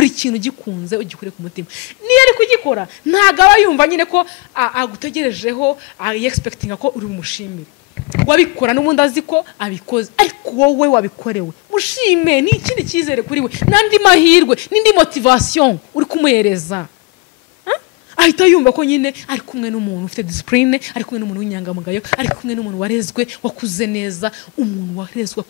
kora ikintu gikunze ugikure ku mutima niyo ari kugikora ntago aba yumva nyine ko agutegerejeho expecting ko uri umushimire wabikora n'ubundi azi ko abikoze ariko wowe wabikorewe mushime ni ikindi cyizere kuri we nandi mahirwe n'indi motivation uri kumuhereza ahita yumva ko nyine ari kumwe n'umuntu ufite discipline ari kumwe n'umuntu w'inyangamugayo ari kumwe n'umuntu warezwe wakuze neza umuntu warezwe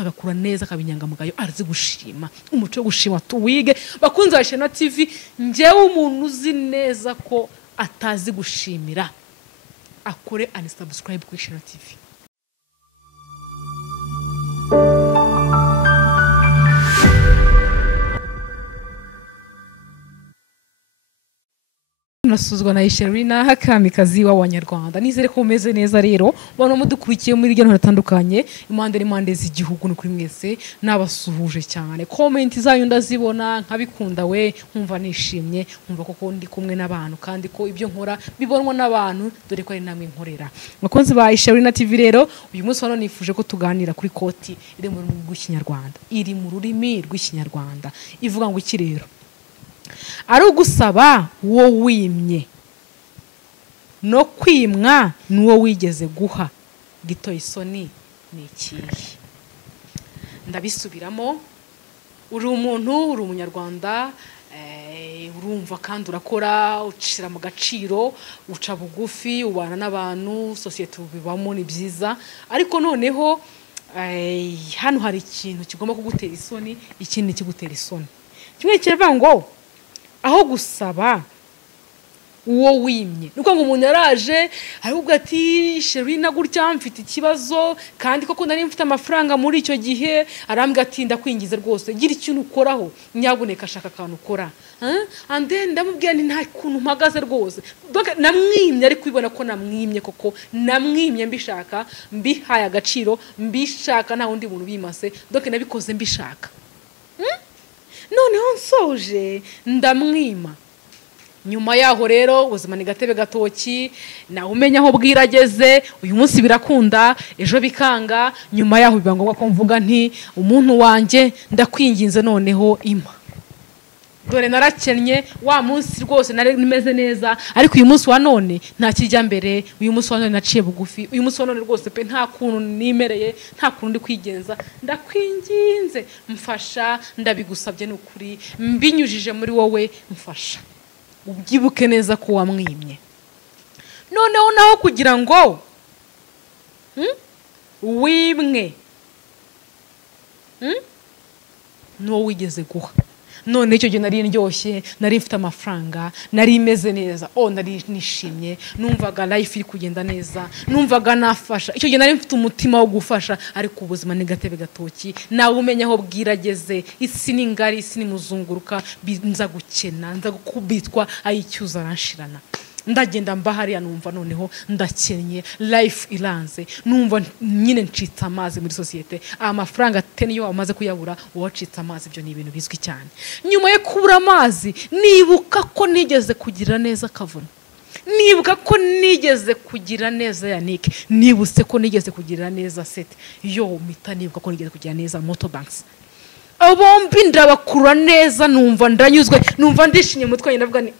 agakura neza akabinyangamugayo arazi gushima umuco wo gushima tuwige bakunze Ishema TV njewe umuntu uzi neza ko atazi gushimira akore unsubscribe ku Ishema TV. Nasuzwa na Isherina Kamikazi w'Abanyarwanda nizere ko umeze neza rero bano mudukurikiye muri geno hatandukanye impande z'igihugu no kuri mwese nabasuhuje cyane comment zanyu ndazibona nkabikunda we nkumva nishimye nkumva koko ndi kumwe n'abantu kandi ko ibyo nkora bibonwa n'abantu dore ko ari namwe nkorera bakunzi ba Isherina TV rero uyu munsi hano nifuje ko tuganira kuri koti iri mu rurimi rw'Ikinyarwanda iri mu rurimi rw'Ikinyarwanda ivuga ngo iki rero ari ugusaba wo wimye no kwimwa nuwo wigeze guha gito isoni ni ikihe ndabisubiramo uri umuntu uri umunyarwanda urumva kandi urakora ucira mu gaciro uca bugufi ubana n'abantu societe bibamo ni byiza ariko noneho hano hari ikintu kigomba kugutera isoni ikindi kigutera isoni kimwe kiravuga ngo aho gusaba uwo wimye nuko ngo umuntu yaraje ahubwo ati Sherina gutya mfite ikibazo kandi koko nari mfite amafaranga muri icyo gihe arambwa ati ndakwingize rwose gira ikintu ukoraho nyabuneka ashaka kantu ukora and then ndamubwira ni nta kuntu mpagaze rwose donc namwimye ari kwibona ko namwimye koko namwimye mbishaka mbihaye agaciro mbishaka nta wundi muntu bimase donc nabikoze mbishaka noneho nsoje ndamwima nyuma yaho rero ubuzima ni gatebe gatoki nawe umenya aho bwirageze uyu munsi birakunda ejo bikanga nyuma yaho biba ngombwa ko mvuga nti umuntu wanjye ndakwinginze noneho ima dore narakennye wa munsi rwose nari nimeze neza ariko uyu munsi wa none nta kijya mbere uyu munsi wa none naciye bugufi uyu munsi wa none rwose pe nta kuntu nimereye nta kuntu ndi kwigenza ndakwinginze mfasha ndabigusabye n'ukuri mbinyujije muri wowe mfasha ubyibuke neza ko wamwimye noneho naho kugira ngo wimwe n'uwo wigeze guha none icyo gihe nari ndyoshye nari mfite amafaranga nari imeze neza nari nishimye numvaga life iri kugenda neza numvaga nafasha icyo gihe nari mfite umutima wo gufasha ariko ubuzima ni gatebe gatoki nawe umenya aho bwirageze isi ni ngari isi ni muzunguruka nza gukena nza gukubitwa ayicyuza aranshirana ndagenda mbahariya numva noneho ndakennye life iranze numva nyine ncitse amazi muri societe amafaranga niyo wamaze kuyabura wacitse amazi ibyo ni ibintu bizwi cyane nyuma yo kubura amazi nibuka ko nigeze kugira neza Kavuna nibuka ko nigeze kugira neza Yannick nibutse ko nigeze kugira neza Sete yo mita nibuka ko nigeze kugira neza Motobanks bombi ndabakura neza numva ndanyuzwe numva ndishimye mutwe ndavuga ni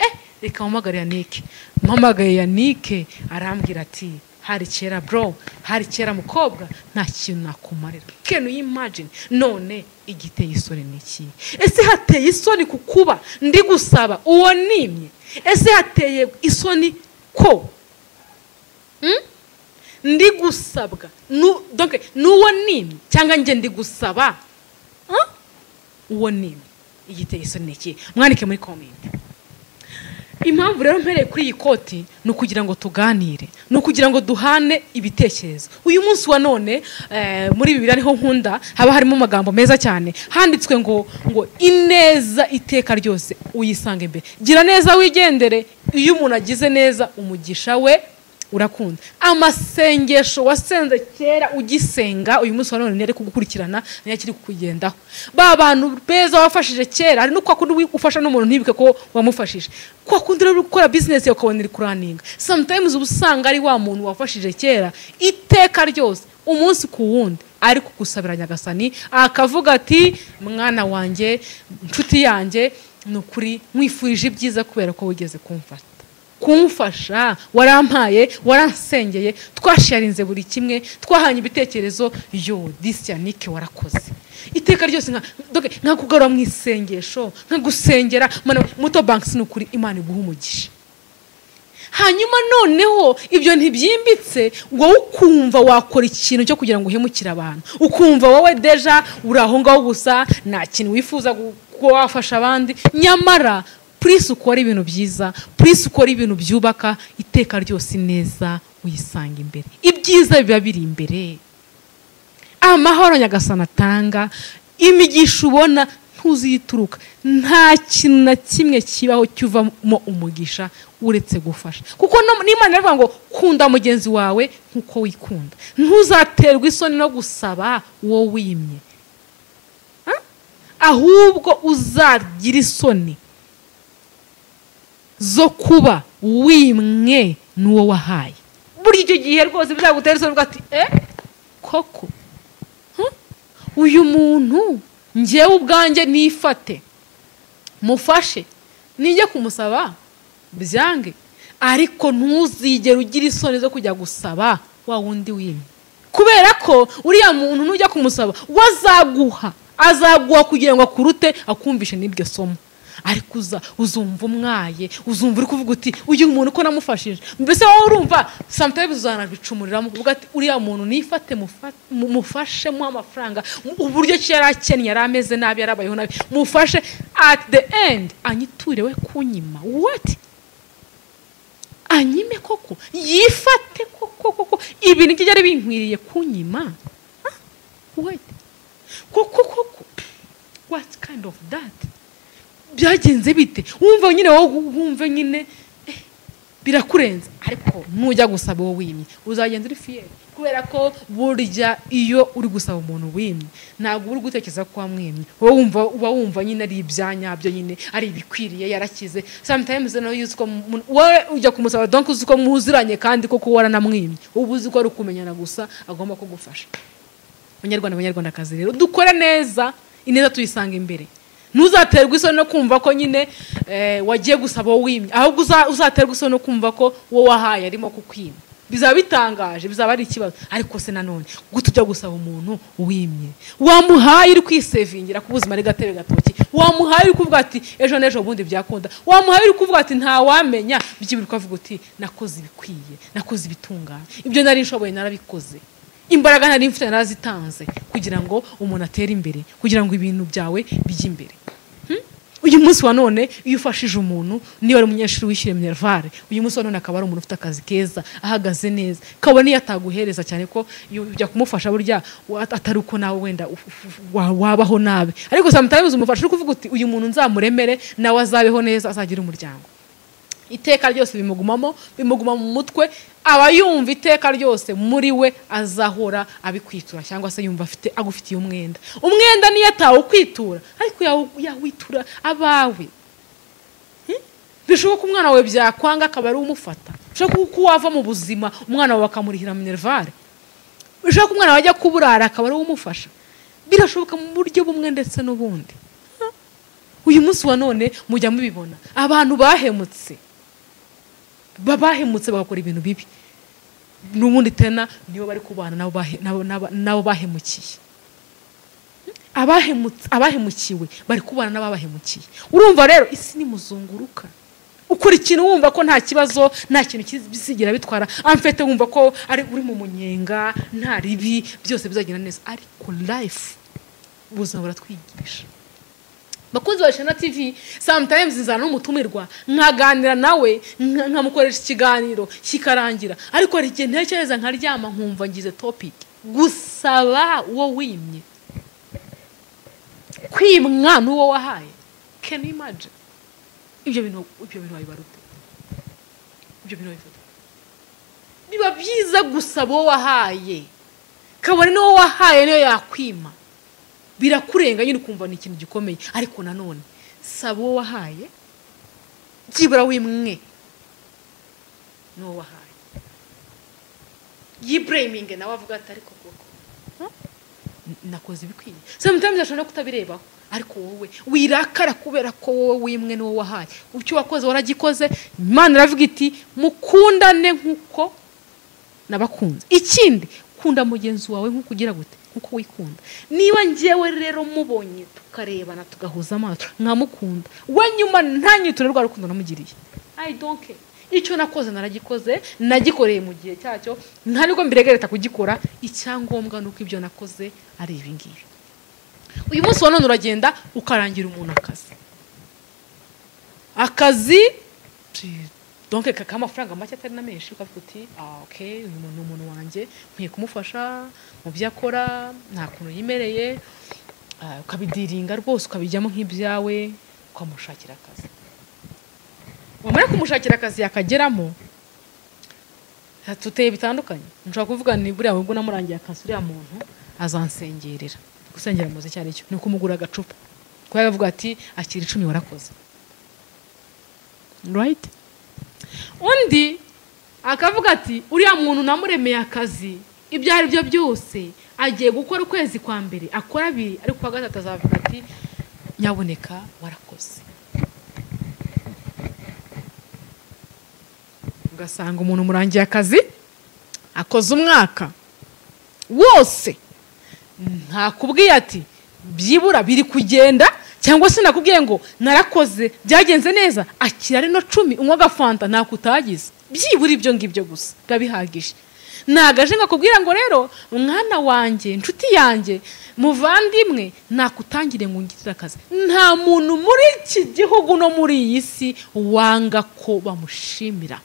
reka mpamagare Yannick mpamagaye Yannick arambwira ati hari kera bro hari kera mukobwa nta kintu nakumarira can you imagine none igiteye isoni niki ese hateye isoni kukuba ndi gusaba uwo nimye ese hateye isoni ko ndi gusabwa donc nuwo nimye cyangwa nge ndi gusaba uwo nimye igiteye isoni niki mwandike muri comment impamvu rero mpereye kuri iyi koti ni ukugira ngo tuganire ni ukugira ngo duhane ibitekerezo uyu munsi wa none muri Bibiliya niho nkunda haba harimo amagambo meza cyane handitswe ngo ineza iteka ryose uyisanga imbere gira neza wigendere iyo umuntu agize neza umugisha we urakunda amasengesho wasenze kera ugisenga uyu munsi wa none nere kugukurikirana nyakiri kukugendaho ba bantu beza wafashije kera ari no kwa kundi ufasha no muntu ntibuke ko wamufashije kwa kundi rero gukora business yawe ukabona iri kuraninga sometimes ubusanga ari wa muntu wafashije kera iteka ryose umunsi ku wundi ariko gusabira Nyagasani akavuga ati mwana wanjye nshuti yanjye nukuri mwifurije ibyiza kubera ko wigeze kumfasha warampaye waransengeye twasharinze buri kimwe twahanye ibitekerezo yo Yannick warakoze iteka ryose nka kugarura mu isengesho nka gusengera Muto Banks nukuri Imana iguha umugisha. Hanyuma noneho ibyo ntibyimbitse wowe ukumva wakora ikintu cyo kugira ngo uhemukire abantu, ukumva wowe deja uraho ngaho gusa nta kintu wifuza wafasha abandi, nyamara please ukora ibintu byiza, please ukora ibintu byubaka, iteka ryose neza uyisanga imbere, ibyiza biba biri imbere. Amahoro Nyagasani atanga, imigisha ubona ntuzituruka, nta kintu na kimwe kibaho cyuvamo umugisha uretse gufasha. Kuko n'Imana iravuga ngo kunda mugenzi wawe nkuko wikunda, ntuzaterwa isoni no gusaba uwo wimye, ahubwo uzagira isoni zo kuba wimwe n'uwo wahaye. Buri icyo gihe rwose bizagutera isoni ugati koko uyu muntu njyewe ubwanjye nifate mufashe nijye kumusaba byange, ariko ntuzigere ugira isoni zo kujya gusaba wa wundi wimye, kubera ko uriya muntu nujya kumusaba azaguha kugira ngo akurute akumvishe n'iryo somo. Ariko uzumva umwaye, uzumva uri kuvuga uti uyu muntu ko namufashije, mbese wowe urumva sometimes uzanabicumuriramo kuvuga ati uriya muntu nifate mufashe mu amafaranga, uburyo ki yarakennye yarameze nabi yarabayeho nabi, mufashe at the end anyiture we kunyima. What? Anyime koko, yifate koko ibintu byo byari binkwiriye kunyima? What? Koko what kind of that? Byagenze bite? Wumva nyine wumva nyine birakurenza, ariko nujya gusaba wowe wimye uzagenda uri fier, kubera ko burya iyo uri gusaba umuntu wimye ntabwo uri gutekereza ko wamwimye, wowe wumva nyine ari ibyanyabyo, nyine ari ibikwiriye yarakize. Sometimes no yuko wowe ujya kumusaba donc uzi ko muziranye kandi koko waranamwimye, ubu uzi ko ari kumenyana gusa agomba kugufasha. Abanyarwandakazi rero dukore neza, ineza tuyisanga imbere. Ntuzaterwa isoni no kumva ko nyine wagiye gusaba wimye, ahubwo uzaterwa isoni no kumva ko wowe wahaye arimo kukwima. Bizaba bitangaje, bizaba ari ikibazo. Ariko se nanone gutujya gusaba umuntu wimye, wamuhaye uri kwisevingira ku buzima ari gatebe gatoki, wamuhaye uri kuvuga ati ejo nejo bundi byakunda, wamuhaye uri kuvuga ati nta wamenya, byibuka avuga uti nakoze ibikwiye, nakoze ibitunganye, ibyo nari nshoboye narabikoze, imbaraga nari mfite narazitanze kugira ngo umuntu atere imbere, kugira ngo ibintu byawe bijye imbere. Uyu munsi wa none iyo ufashije umuntu, niba ari umunyeshuri wishyure minervare, uyu munsi wa none akaba ari umuntu ufite akazi keza, ahagaze neza, kabone yataguhereza cyane ko ujya kumufasha burya atari uko nawe wenda wabaho nabi, ariko sometimes umufasha uri kuvuga uti uyu muntu nzamuremere nawe azabeho neza, azagira umuryango. Iteka ryose bimuguma mu mutwe, aba yumva iteka ryose muri we azahora abikwitura, cyangwa se yumva agufitiye umwenda niyo atawukwitura ariko yawitura abawe. Bishoboka umwana wawe byakwanga akaba ari umufata, bishoboka ko wava mu buzima umwana wawe akamurihira minervare, bishoboka umwana wawe ajya kuburara akaba ari umufasha, birashoboka mu buryo bumwe ndetse n'ubundi. Uyu munsi wa none mujya mubibona abantu bahemutse bagakora ibintu bibi, n'ubundi tena nibo bari kubana nabo bahemukiye. Abahemukiwe bari kubana n'ababahemukiye. Urumva rero isi ni muzunguruka, ukora ikintu wumva ko nta kibazo, nta kintu kizigera bitwara, amfete wumva ko ari uri mu munyenga, nta ribi, byose bizagenda neza. Ariko life ubuzima buratwigisha. Bakunzi ba Shana TV, sometimes nzana n'umutumirwa nkaganira nawe, nkamukoresha ikiganiro kikarangira, ariko hari igihe ntekereza nkaryama nkumva ngize topic gusaba uwo wimye, kwimwa n'uwo wahaye. Can you imagine? Ibyo bintu wabibarute, ibyo bintu bifata. Biba byiza gusaba uwo wahaye, kabone n'uwo wahaye niyo yakwima, birakurenga nyine ukumva ni ikintu gikomeye. Ariko nanone saba uwo wahaye, byibura wimwe n'uwo wahaye. Yibraming nawe avuga ati ariko koko nakoze ibikwiye. Sometimes ashobora kutabirebaho, ariko wowe wirakara kubera ko wowe wimwe n'uwo wahaye. Ucyo wakoze waragikoze, Imana iravuga iti mukundane nkuko nabakunze. Ikindi, kunda mugenzi wawe nkuko ugira gute, nkuko wikunda. Niba ngewe rero mubonye tukarebana tugahuza amaso nkamukunda, we nyuma ntanyitune rwa rukundo namugiriye, I don't care. Icyo nakoze naragikoze, nagikoreye mu gihe cyacyo, ntabwo mbiregereta kugikora. Icyangombwa nuko ibyo nakoze ari ibi ngibi. Uyu munsi wa none uragenda ukarangira umuntu akazi donc k'amafaranga make atari na menshi, ukavuga uti okay, uyu muntu umuntu wanjye nkwiye kumufasha mu byo akora, nta kuntu yimereye, ukabidiringa rwose, ukabijyamo nk'ibyawe, ukamushakira akazi. Wamara kumushakira akazi yakageramo, tuteye bitandukanye. Nshobora kuvuga ni buriya ngo namurangiye akazi, uriya muntu azansengerera. Gusengera muze cyane cyo ni kumugura agacupa, kwa yavuga ati akira 10 warakoze, right? Undi akavuga ati uriya muntu namuremeye akazi, ibyo ari byo byose agiye gukora ukwezi kwa mbere, akora 2, ariko kwa gatatu azavuga ati nyaboneka warakoze. Ugasanga umuntu murangiye akazi akoze umwaka wose, ntakubwiye ati byibura biri kugenda, cyangwa se nakubwiye ngo narakoze byagenze neza, akira rino 10 unywa gafanta nakutagize. Byibura ibyo ngibyo gusa gabihagije. Nagaje ngakubwira ngo rero umwana wanjye, inshuti yanjye, muvandimwe, nakutangire ngo ngirira akazi. Nta muntu muri iki gihugu no muri iyi si wanga ko bamushimira.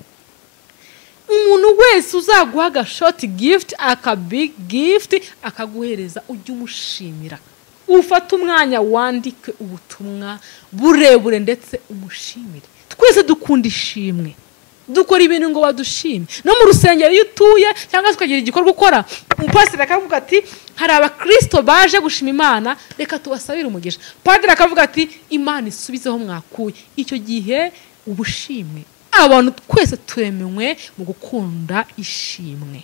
Umuntu wese uzaguha aga short gift, aka big gift, akaguhereza ujye umushimira. Ufata umwanya wandike ubutumwa burebure ndetse umushimire. Twese dukunda ishimwe, dukora ibintu ngo badushime. No mu rusengero iyo utuye cyangwa ukagira igikorwa ukora, umupasiteri akavuga ati hari abakristo baje gushima Imana, reka tubasabire umugisha. Padiri akavuga ati Imana isubizeho mwakuye. Icyo gihe ubushimwe. Abantu twese turemewe mu gukunda ishimwe.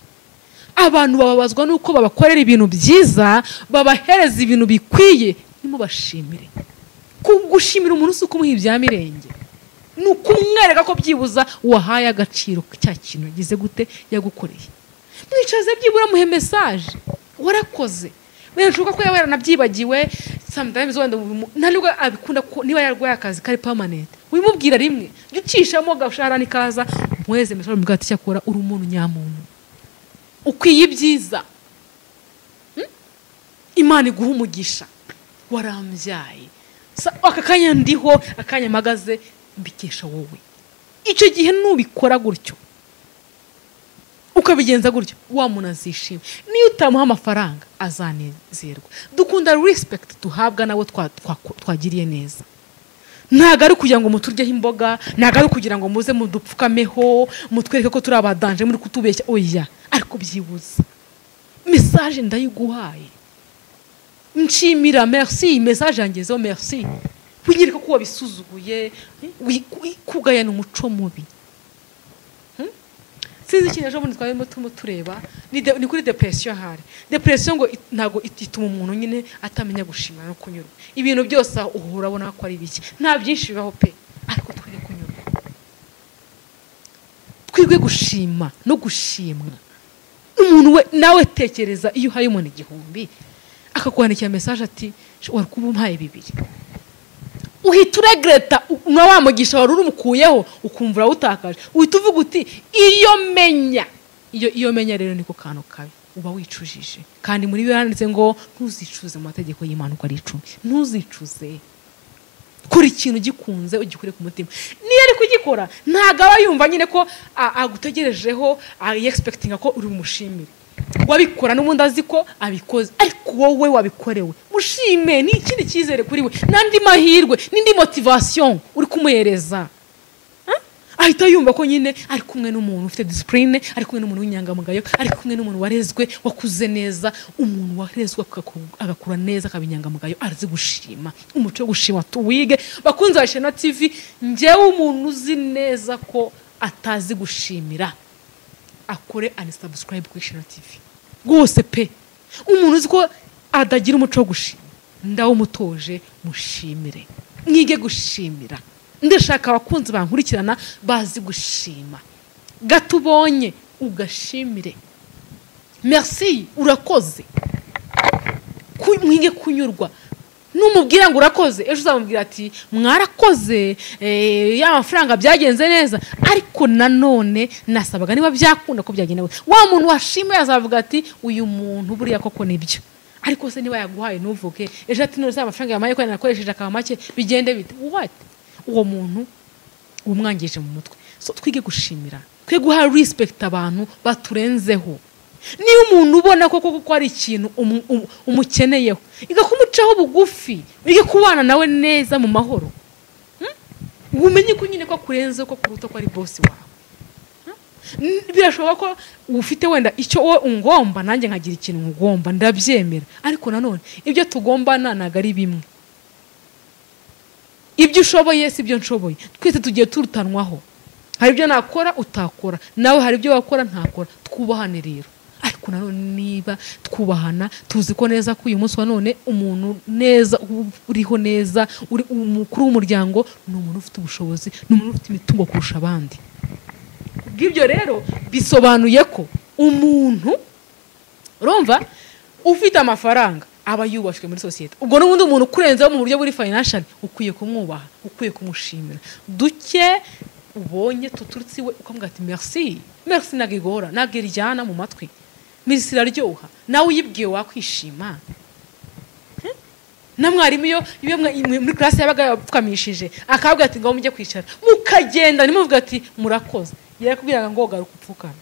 Abantu bababazwa nuko babakorera ibintu byiza, babahereza ibintu bikwiye, nimubashimire. Gushimira umuntu si ukumuha ibya mirenge, ni ukumwereka ko byibuza wahaye agaciro cya kintu yagize gute yagukoreye. Mwicaze byibura muhe message, warakoze. Wenshuka ko yabera nabyibagiwe, sometimes wenda ntabwo abikunda ko niba yarwaye akazi kari permanent, wimubwira rimwe, ucishamo gasharani kaza, mweze message mugati cyakora uri umuntu nyamuntu, ukwiye ibyiza. Imana iguha umugisha, warambyaye. Aka kanya ndiho, akanya magaze mbikesha wowe. Icyo gihe nubikora gutyo, ukabigenza gutyo, wa muntu azishima. Niyo utamuha amafaranga azanezerwa. Dukunda respect tuhabwa nawe twagiriye neza. Ntago ari kugira ngo muturyeho imboga, ntago ari kugira ngo muze mudupfukameho, mutwereke ko turi abadanje muri kutubeshya. Oya, ariko byibuza message ndayiguhaye, nshimira, merci, message yangezeho, merci. Winyereka ko wabisuzuguye, kugayana umuco mubi. Sinzi ikintu ejo bundi twari tureba, ni kuri depression hari. Depression ngo ntago ituma umuntu nyine atamenya gushima no kunyurwa. Ibintu byose uhura abona ko ari biki, nta byinshi bibaho pe, ariko twige kunyurwa. Twige gushima no gushimwa. Umuntu we nawe tekereza, iyo uhaye umuntu 1000 akakwandikira message ati wari kuba umpaye 2, uhita uregreta na wa mugisha wari urumukuyeho, ukumvura utakaje. Uhita uvuga uti iyo menya rero niko kantu kabi, uba wicujije. Kandi muri biranditse ngo ntuzicuze mu mategeko y'Imana uko ari 10. Ntuzicuze, kora ikintu gikunze ugikure ku mutima. Niyo ari kugikora ntago aba yumva nyine ko agutegerejeho, expecting ko uri umushimire. Wabikora n'ubundi azi ko abikoze, ariko wowe wabikorewe mushime. Ni ikindi cyizere kuri we, nandi mahirwe, nindi motivation uri kumuhereza. Ahita yumva ko nyine ari kumwe n'umuntu ufite discipline, ari kumwe n'umuntu w'inyangamugayo, ari kumwe n'umuntu warezwe, wakuze neza. Umuntu warezwe agakura neza, akabinyangamugayo, arazi gushima. Umuco wo gushima tuwige. Bakunze Ishema TV, ngewe umuntu uzi neza ko atazi gushimira, akore unsubscribe ku Ishema TV. Gose pe. Umuntu uzi ko adagira umuco wo gushima ndawumutoje mushimire mwige gushimira ndashaka abakunzi bankurikirana bazi gushima gatubonye ugashimire merci urakoze mwige kunyurwa numubwira ngo urakoze ejo uzamubwira ati mwarakoze ya mafaranga byagenze neza ariko nanone nasabaga niba byakunda ko byagenewe wa muntu washima yazavuga ati uyu muntu buriya koko nibyo ariko se niba yaguhaye nuvuge ejo ati none amafaranga yamaye ko nakoresheje akaba make bigende bite what uwo muntu umwangije mu mutwe so twige gushimira twe guha respect abantu baturenzeho niyo umuntu ubona koko ko ari ikintu umukeneyeho igakumucaho bugufi ige kubana nawe neza mu mahoro umenye ko nyine ko kurenze ko kuruta ko ari boss wawe birashoboka ko ufite wenda icyo wowe ungomba nanjye nkagira ikintu ngomba ndabyemera ariko nanone ibyo tugombana naga ari bimwe ibyo ushoboye si byo nshoboye twese tugiye turutanwaho hari ibyo nakora utakora nawe hari ibyo wakora ntakora twubahane rero ariko nanone niba twubahana tuzi ko neza ko uyu munsi wa none umuntu neza uriho neza uri umukuru w'umuryango ni umuntu ufite ubushobozi ni umuntu ufite imitungo kurusha abandi bw'ibyo rero bisobanuye ko umuntu urumva ufite amafaranga aba yubashwe muri societe ubwo n'ubundi umuntu kurenzaho mu buryo buri financial ukwiye kumwubaha ukwiye kumushimira duke ubonye tuturutse we ukamubwira ati merci nagigora nagirijyana mu matwi merci iraryoha nawe uyibwiye wakwishima na mwarimu iyo muri class yabaga yapfukamishije akabwira ati ngo mujye kwicara mukagenda nimuvuga ati murakoze yarakubwiraga ngo garuka upfukana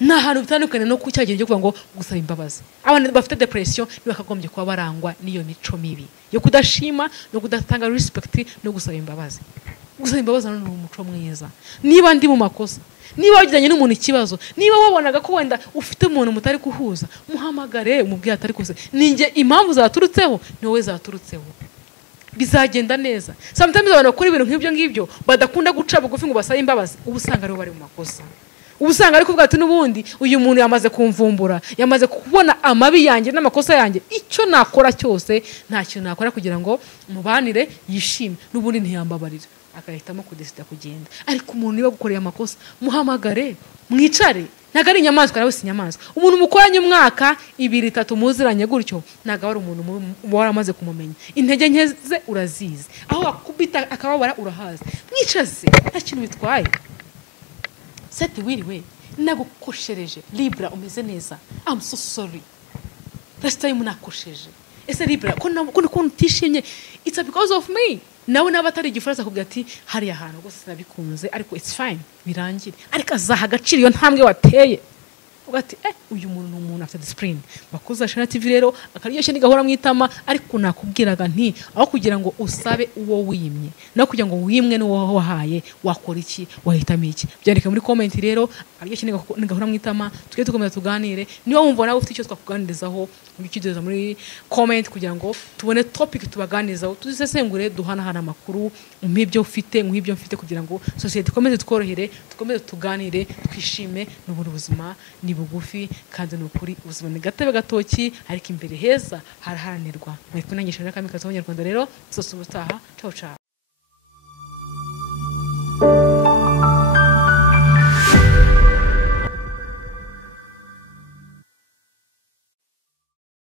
nta hantu bitandukanye no kucyagira cyo kuvuga ngo gusaba imbabazi abantu bafite depression bakagombye kuba barangwa n'iyo mico mibi yo kudashima no kudatanga respect no gusaba imbabazi ni umuco mwiza niba ndi mu makosa niba wagiranye n'umuntu ikibazo niba wabonaga ko wenda ufite umuntu mutari kuhuza muhamagare umubwire atari kose ninjye impamvu zaturutseho ni wowe zaturutseho bizagenda neza sometimes abantu bakora ibintu nk'ibyo ngibyo badakunda guca bugufi ngo basabe imbabazi ubusanga aribo bari mu makosa ubusanga ariko bwati n'ubundi uyu muntu yamaze kumvumbura yamaze kubona amabi yanjye n'amakosa yanjye icyo nakora cyose nta kintu nakora kugira ngo mubanire yishime n'ubundi ntiyambabarira akahitamo kudesida kugenda ariko umuntu niba gukoreye amakosa muhamagare mwicare ntago ari inyamaswa nawe si inyamaswa umuntu mukoranye umwaka 2-3 muziranye gutyo ntago ari umuntu waramaze kumumenya intege nke ze urazizi aho akubita akababara urahazi mwicaze nta kintu bitwaye sete wiriwe nagukoshereje Libra umeze neza I'm so sorry last time nakosheje ese Libra ko utishimye it's because of me nawe nabatari igifaransa kubwira ati hari ahantu gose nabikunze ariko it's fine birangire ariko azaha agaciro iyo ntambwe wateye ugati uyu muntu ni umuntu afite discipline bakuza Shana TV rero akaryoshye nigahora mwitama ariko nakubwiraga nti aho kugira ngo usabe uwo wimye no kugira ngo wimwe n'uwo wahaye wakora iki wahitamo iki byandika muri comment rero akaryoshye nigahora mwitama tujye tukomeza tuganire niba wumva nawe ufite icyo twakuganirizaho ubikidoza muri comment kugira ngo tubone topic tubaganirizaho tuzisesengure duhanahana amakuru umibyo ufite nk'ibyo mfite kugira ngo society ikomeze tworohere tukomeze tuganire twishime n'ubundi buzima ni bugufi kandi n'ukuri ubuzima ni gatebe gatoki ariko imbere heza haraharanirwa mwe kunangisha n'akami kazo abanyarwanda rero sosubutaha ciao ciao